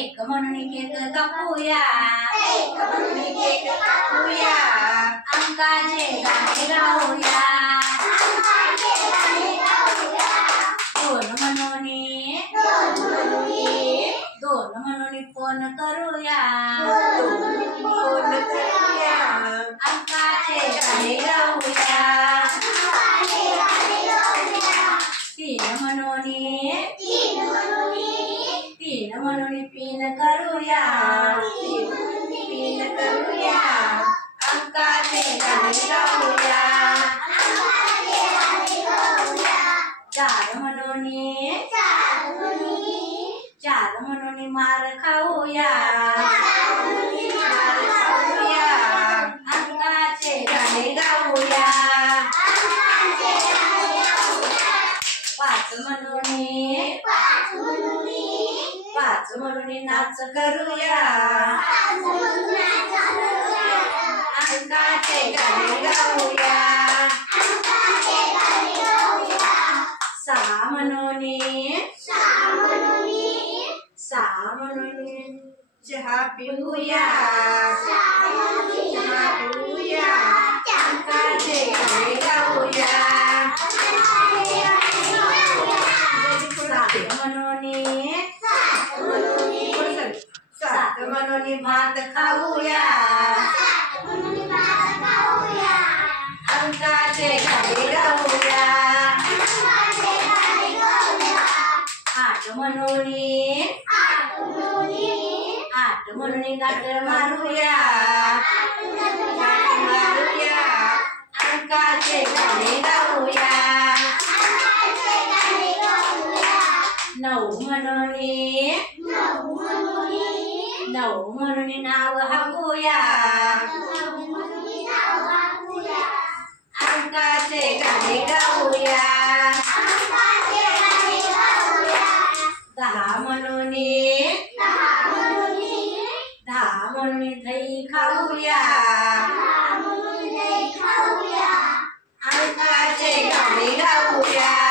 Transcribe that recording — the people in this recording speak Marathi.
एक म्हणून केक कापूया अंकाचे गाणे गाऊया दोन म्हणून फोन करूया अंकाचे गाणे गाऊया तीन म्हणून पिन करूया अंकाचे गाणे गाऊया चार म्हणून मार खाऊया अंकाचे गाणे गाऊया पाच म्हणून नाच करूया अंकाचे गाणे गाऊया सहा म्हणून चहा पिऊया अंकाचे गाणे गाऊया सात म्हणून भात खाऊया अंकाचे गाणे गाऊया आठ म्हणून गाठर मारूया अंकाचे गाणे गाऊया नऊ म्हणून नाव हाकूया अंकाचे गाणे गाऊया दहा म्हणून दही खाऊया अंकाचे गाणे गाऊया